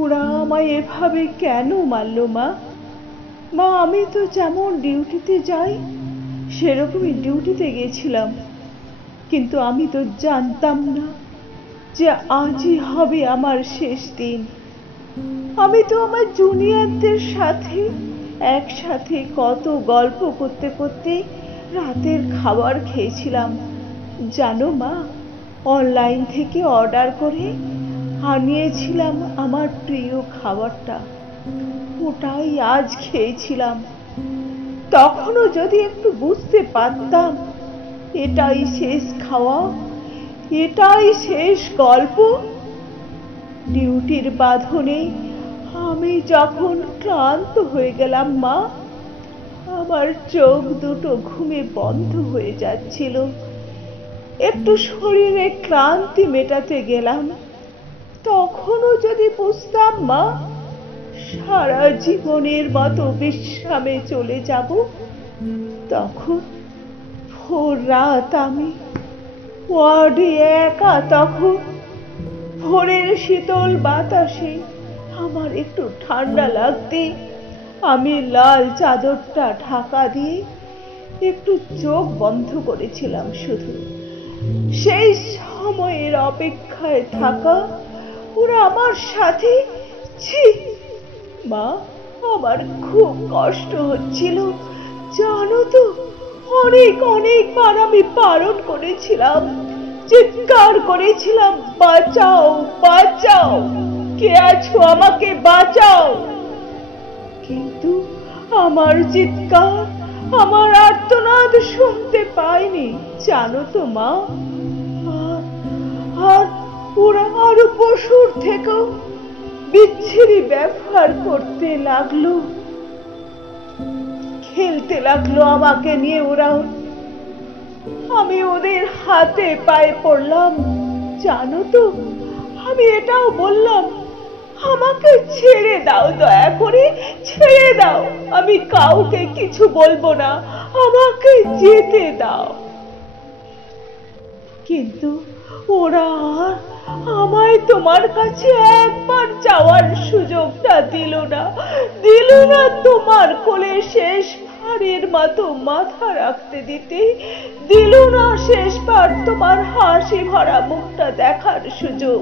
ওরা আমায় এভাবে কেন মারলো মা? মা, আমি তো যেমন ডিউটিতে যাই সেরকমই ডিউটিতে গেছিলাম, কিন্তু আমি তো জানতাম না যে আজই হবে আমার শেষ দিন। আমি তো আমার জুনিয়রদের সাথে একসাথে কত গল্প করতে করতে রাতের খাবার খেয়েছিলাম জানো মা। অনলাইন থেকে অর্ডার করে আনিয়েছিলাম আমার প্রিয় খাবারটা, ওটাই আজ খেয়েছিলাম। তখনও যদি একটু বুঝতে পারতাম এটাই শেষ খাওয়া, এটাই শেষ গল্প। ডিউটির বাঁধনে আমি যখন ক্লান্ত হয়ে গেলাম মা, আমার চোখ দুটো ঘুমে বন্ধ হয়ে যাচ্ছিল, একটু শরীরে ক্লান্তি মেটাতে গেলাম, তখনও যদি বুঝতাম মা সারা জীবনের মতো বিশ্রামে চলে যাব, তখন ভোর রাত আমি ওয়ার্ডে একা, তখন ভোরের শীতল বাতাসে আমার একটু ঠান্ডা লাগতে আমি লাল চাদরটা ঢাকা দিয়ে একটু চোখ বন্ধ করেছিলাম, শুধু সেই সময়ের অপেক্ষায় থাকা ওরা আমার সাথে। ছি মা, আমার খুব কষ্ট হচ্ছিল জানো তো। অনেক অনেকবার আমি বারণ করেছিলাম, চিৎকার করেছিলাম, বাঁচাও বাঁচাও, কে আছো আমাকে বাঁচাও। কিন্তু আমার চিৎকার, আমার আর্তনাদ শুনতে পাইনি জানো তো মা। আর ওরা আরো পশুর থেকেও বিচ্ছিরি ব্যবহার করতে লাগলো, খেলতে লাগলো আমাকে নিয়ে ওরাও। আমি ওদের হাতে পায়ে পড়লাম জানো তো। আমি এটাও বললাম, আমাকে ছেড়ে দাও, দয়া করে ছেড়ে দাও, আমি কাউকে কিছু বলবো না, আমাকে যেতে দাও। কিন্তু ওরা আর আমায় তোমার কাছে একবার যাওয়ার সুযোগটা দিল না, দিল না তোমার কোলে শেষবারের মতো মাথা রাখতে দিতে, দিল না শেষবার তোমার হাসি ভরা মুখটা দেখার সুযোগ,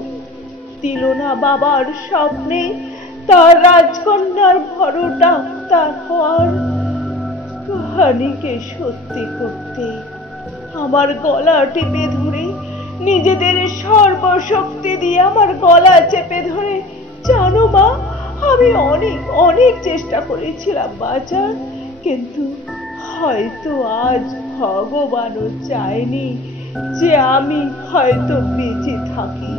দিল না বাবার স্বপ্নে তার রাজকন্যার বড় ডাক্তার হওয়ার কাহিনীকে সত্যি করতে। আমার গলা টিপে ধরে, নিজেদের সর্বশক্তি দিয়ে আমার গলা চেপে ধরে, জানো মা, আমি অনেক অনেক চেষ্টা করেছিলাম বাঁচার, কিন্তু হয়তো আজ ভগবানও চায়নি যে আমি হয়তো বেঁচে থাকি।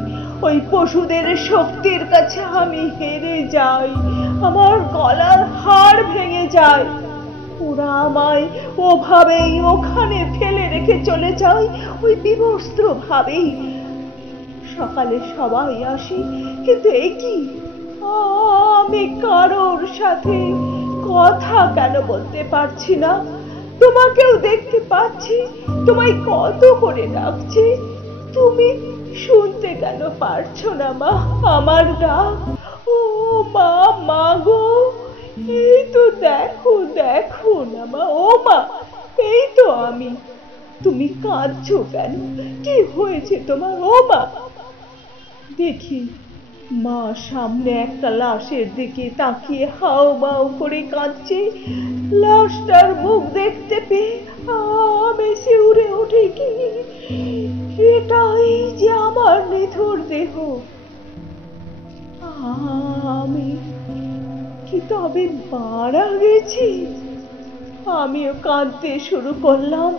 ওই পশুদের শক্তির কাছে আমি হেরে যাই, আমার গলার হাড় ভেঙে যায়। ওরা আমায় ওভাবেই ওখানে ফেলে রেখে চলে যায়, ওই বিবস্ত্র ভাবেই। সকালে সবাই আসে, কিন্তু এ কি, আমি কারোর সাথে কথা কেন বলতে পারছি না? তোমাকেও দেখতে পাচ্ছি, তোমায় কত করে ডাকছি, তুমি শুনতে কেন পারছো না মা আমার ডাক? ও মা, মা গো, এই তো দেখো দেখো না মা, ও মা, এই তো আমি। তুমি কাঁদছো কেন? কি হয়েছে তোমার ও মা? দেখি মা সামনে একটা লাশের দিকে তাকিয়ে হাও মাও করে কাঁদছে। লাশটার মুখ দেখতে পেয়ে আমি শিউরে উঠে, কি এটাই যে আমার নিথর দেহ? আমি কি তবে মারা গেছি? আমিও কাঁদতে শুরু করলাম।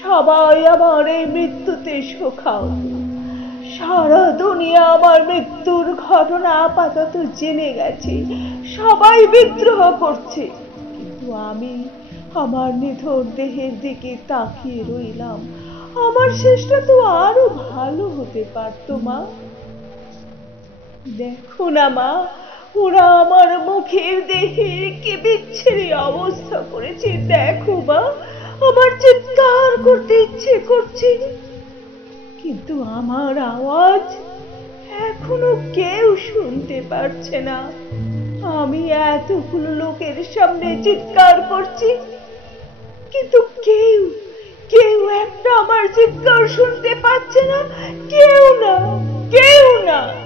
সবাই আমার এই মৃত্যুতে শোকাও, সারা দুনিয়া আমার মৃত্যুর ঘটনা আপাতত জেনে গেছে, সবাই বিদ্রোহ করছে, কিন্তু আমি আমার নিথর দেহের দিকে তাকিয়ে রইলাম। আমার শেষটা তো আরো ভালো হতে পারতো মা। দেখো না মা, ওরা আমার মুখের দেহের কি বিচ্ছিরি অবস্থা করেছে, দেখো মা। আমার চিৎকার করতে ইচ্ছে করছে, কিন্তু আমার আওয়াজ এখনো কেউ শুনতে পারছে না। আমি এতগুলো লোকের সামনে চিৎকার করছি, কিন্তু কেউ কেউ একটা আমার চিৎকার শুনতে পাচ্ছে না। কেউ না, কেউ না।